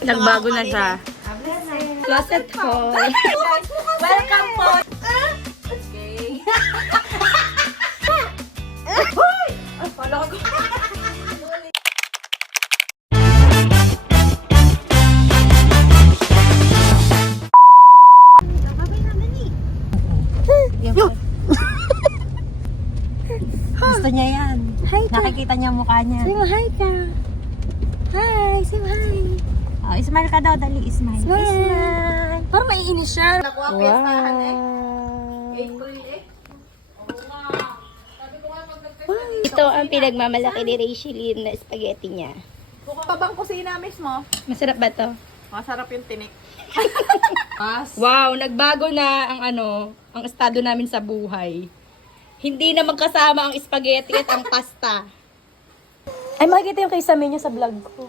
Nagbago na siya. Closet haul. Welcome po! Okay. Pala ko. Gusto niya yan. Hi ka. Nakikita niya mukha niya. Say mo hi ka. Hi, say mo hi. Oh, smile ka daw, dali, smile. Smile. Parang maiinis siya. Nakuha ko yung tahan eh. April eh. Ito ang pinagmamalaki ni Rachel na spaghetti niya. Pabang kusina mismo. Masarap ba to? Masarap yung tinik. Wow, nagbago na ang ang estado namin sa buhay. Hindi na magkasama ang spaghetti at ang pasta. Ay, makikita yung kisame niyo sa vlog ko.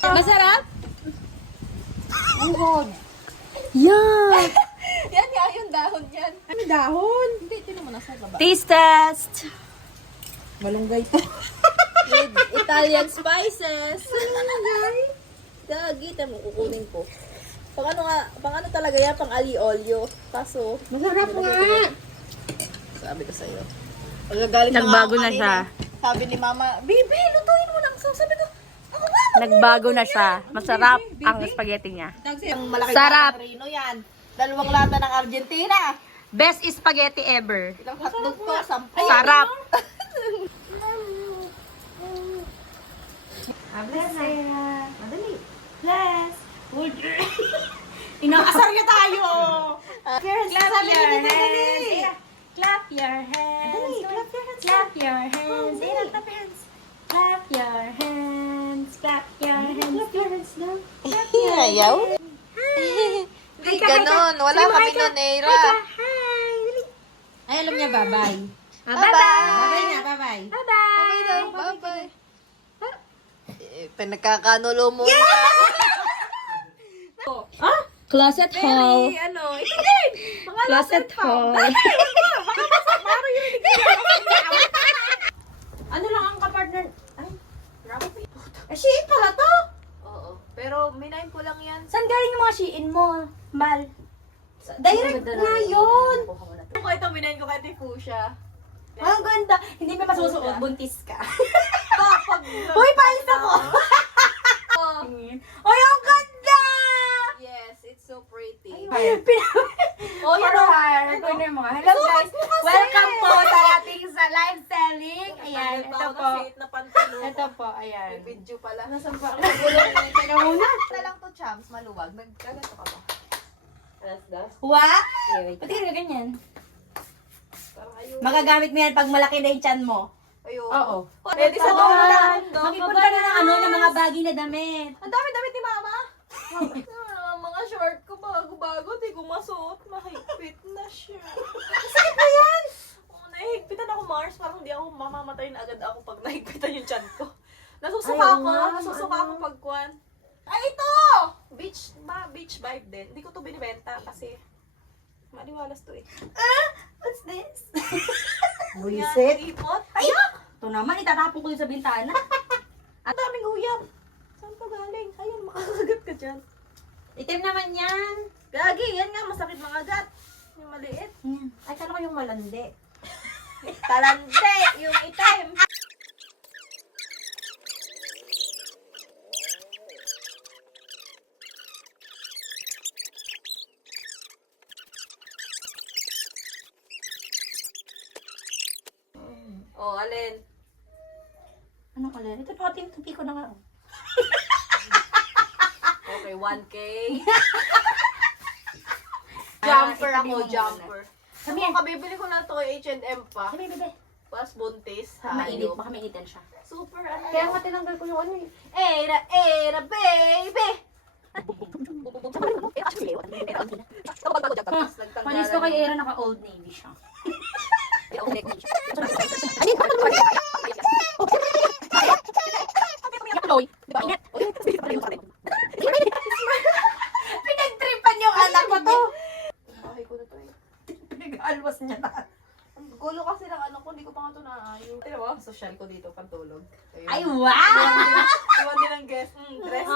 Masarap? Ang hod. Yeah! Yan nga yung dahon yan. Ano dahon? Hindi, tinan mo nasa baba. Taste test! Malunggay to. With Italian spices. Malunggay? Gagi, mo kukunin ko. Pang ano talaga yan, pang ali-olyo. Kaso, Masarap nga. sabi ko sa'yo. Pagkagaling Nagbago na siya. Sabi ni Mama, Bibi, lutuin mo lang. So, sabi ko, ako ba? Nagbago na siya. Masarap ang spaghetti niya. Ang malaki Sarap. ng Rino yan. 2 lata ng Argentina. Best spaghetti ever. Ilang hotdog ko, 10. Sarap. Bless, madali. Bless. Inaasar niya tayo. Clap your hands. Clap your hands. Clap your hands. Clap your hands. Clap your hands. Clap your hands. Clap your hands daw. Ayaw? Hindi ganon. Wala kami nun, Eira. Hi. Ay, alam niya, bye-bye. Bye-bye. Bye-bye na, bye-bye. Bye-bye daw. Bye-bye. Pinagkakanulo mo. Closet haul. Ano? Ito din. Closet haul. Ano lang ang kapartner? Ay, grabe pa yun. Shein pala to? Oo. Pero minayin ko lang yan. Saan galing yung mga Shein mo, Mal? Direct na yun. Kung ito, minayin ko kay Tifusha. Ang ganda. Hindi pa masusuot. Buntis ka. Pag... Hoy, palis ako! Hoy, ang ganda! Yes, it's so pretty. Oh, yan o. Corner mo. Hello guys. Welcome po sa ating sa live selling. Ayan, ito po. Na pantalo. Ito po, ayan. May video pala. Nasaan pa ako? Teka muna. Na lang to, Chams. Maluwag. Nagkaganto ka ba? What? Ba't ka ganyan? Parang ayun. Magagamit mo yan pag malaki na yung chan mo. Ayun. Oo. Pwede sa dulo lang. Makipon ka na ng mga bagay na damit. Ang dami-damit ni Mama. Mga short ko bago-bago. Di ko masuot. Mahigpit na siya. Masakit na yan! Oh, nahihigpitan ako, Mars. Parang di ako mamamatay na agad ako pag nahigpitan yung chan ko. Nasusuka ako. Nasusuka ako pag kwan. Ay, ito! Beach vibe din. Hindi ko to binibenta kasi maliwalas to eh. What's this? Buisit? Ipot? Ayak! Ito naman, itatapon ko yun sa bintana. Ang daming uyab. Saan pa galing? Ayun, makakagat ka dyan. Itim naman yan. Gagi, yan nga, masakit mga gat. Yung maliit. Ay, kala ko yung malandi. Talante, yung itim. Oh, alin? Ano ka lang? Ito natin, tupi ko na nga. Okay, 1K. Jumper itabi ako, mo jumper. Kami Kung kabibili ko na to kay H&M pa. Sabi, bebe. Pas buntis. Mainit, Hayop. baka mainitan siya. Super ano Kaya yun. nga tinanggal ko yung ano eh. Era, baby! Panis ko kay Era, naka Old Navy siya. Pinagtripan yung anak ko to. Bahay ko na to eh. Pinag-alwas niya na. Ang gulo kasi ng ano ko, hindi ko pa nga ito naayos. Tira mo, social ko dito, pantulog. Ayun. Ay, wow! Iwan din ang guest. Dress.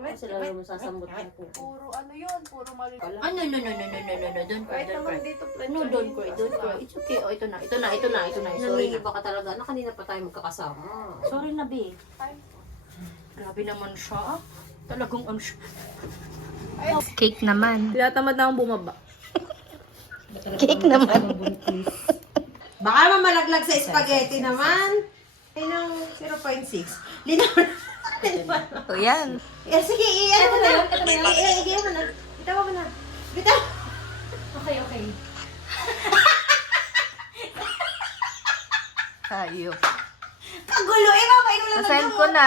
Sila yung sasambot ako. Puro ano yun, puro mali. No, don't cry, Kahit naman dito, No, don't cry. It's okay. Oh, ito na. Sorry Sorry na. ka talaga. Na kanina pa tayo magkakasama. Sorry na, be. Grabe naman siya. Talagang ano siya. Cake naman. Tinatamad na akong bumaba. Cake naman. Baka mamalaglag sa spaghetti naman. Ay, ng 0.6. Linaw na. O yan. Sige, iyan mo na. Iyan mo na. Bitaw mo na. Bitaw. Okay. Ayok. Kagulo. Eh, mapainom lang Nasend ko na.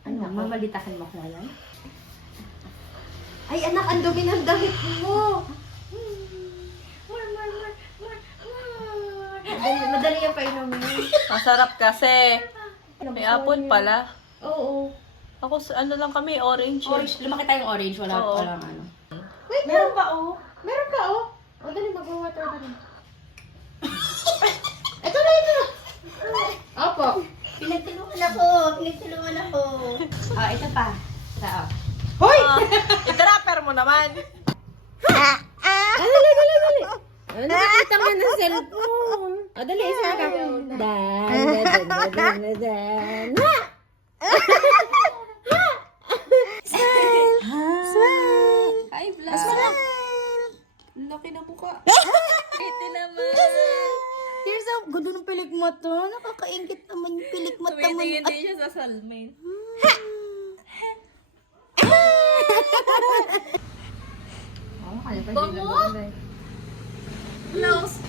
Ano, mamalitakan mo ko ngayon? Ay, anak, ang dumi ng damit mo. Madali yung painumin. Masarap kasi. May apple pala. Oo. Ako, ano lang kami, orange. Orange. Lumaki tayong orange. Oo. Walang ano. Meron pa, oh. Meron pa, oh. O, dali, mag-water na rin. Ito na. Opo. Pinagtulungan ako. Ah, ito pa. Ito, oh. Hoy! I-trapper mo naman. Dali. Ano nakita mo ng cellphone? O, dali, isa ka. Dan. Hi, vlog. Laki na mukha. Ito naman. Here's a gundo ng pilik mo to. Nakakaingit naman yung pilik mo to. Tumitingin siya sa salmin.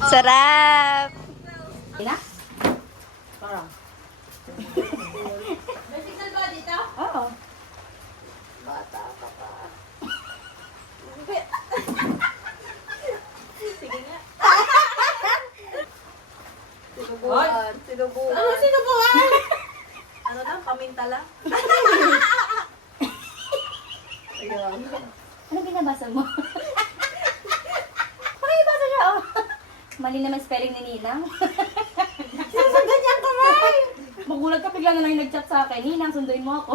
Sarap! Ina? Parang. May signal ba dito? Oo. Sige nga. Sinubukan. Sinubukan. Sinubukan? Ano lang, paminta lang. Ano binabasa mo? Pakibasa siya, oh. Mali naman spelling ni Ninang. Sinusundan niya ang kamay. Magulat ka, bigla na lang yung nag-chat sa akin. Ninang, sunduin mo ako.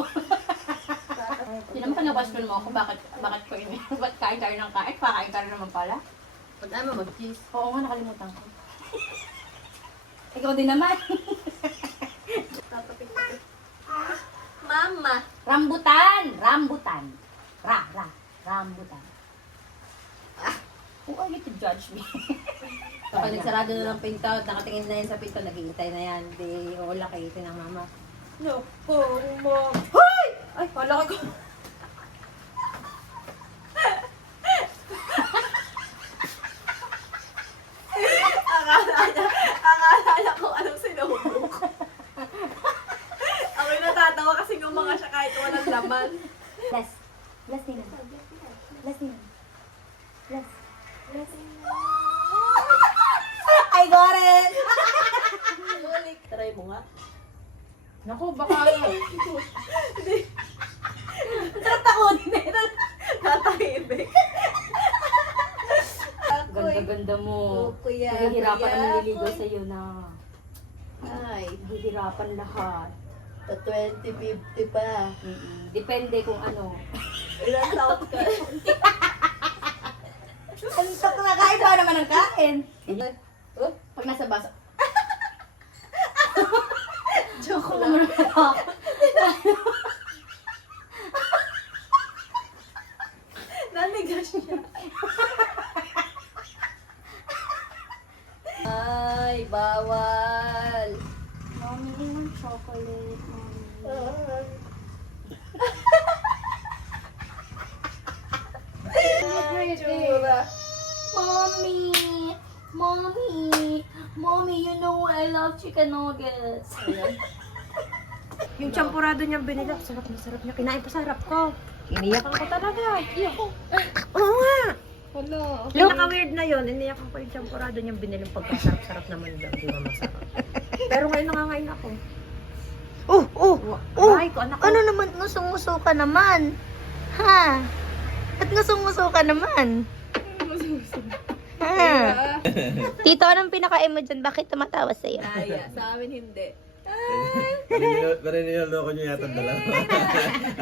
Hindi naman ka-question mo ako, bakit ko yun? Ba't kain tayo ng kain? Pakain ka rin naman pala. Pag naman mag-cheese. Oo nga, nakalimutan ko. Ikaw din naman. Mama. Rambutan! Rambutan. Rambutan. Who are you to judge me? Kapag nagsarado na ng pinto, nakatingin na yan sa pinto, naghihintay na yan. Di, wala kayo ng mama. No. Mom. Hoy! Ay, wala ko. Akala niya kung anong sinubok. Ako'y natatawa kasi gumanga siya kahit walang laman. Bless. Bless, Ninang. Bless, Ninang. Bless. I got it! Try mo nga. Naku, baka Tatahimik. Ganda-ganda mo. Kuya, Nahihirapan kuya. ang naliligaw sa'yo na. Ay, Nahihirapan lahat. 20-50 pa. Depende kung ano. Ilang taon ka? Antok na kain pa naman ang kain. Oh, Pag nasa baso. Joke Ano lang. naman ako? Nanigas siya. ay, bawal. Mommy, I want chocolate. Mommy. Tsura. Mommy, you know I love chicken nuggets. Yung champurado niyang binila, sarap niya. Kinain pa sa harap ko. Iniyakan ko talaga. Iyak ko. Oo nga. Wala. Pinaka-weird na yun. Iniyakan ko yung champurado niyang binili. Pagkasarap-sarap naman daw. Di ba masarap? Pero ngayon nangangain ako. Bahay ko, anak ko. Ano naman, ngusong-nguso ka naman? Ha? At ngusong-nguso ka naman? Tito, anong pinakain mo dyan? Bakit tumatawa sa'yo? Aya, sa amin hindi. Pero niloloko nyo yata dalawa.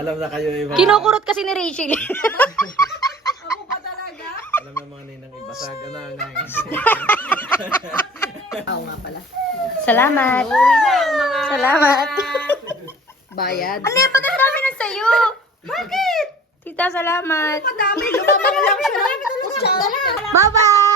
Alam na kayo iba. Kinukurot kasi ni Rachel. Ako pa talaga? Alam na mga ninang iba. Saga na ngayon. Oo nga pala. Salamat. Salamat. Bayad. Ano yan? Ba't ang dami na sa'yo? Bakit? Tita, salamat. Madami, lumabang lang siya. Bye-bye!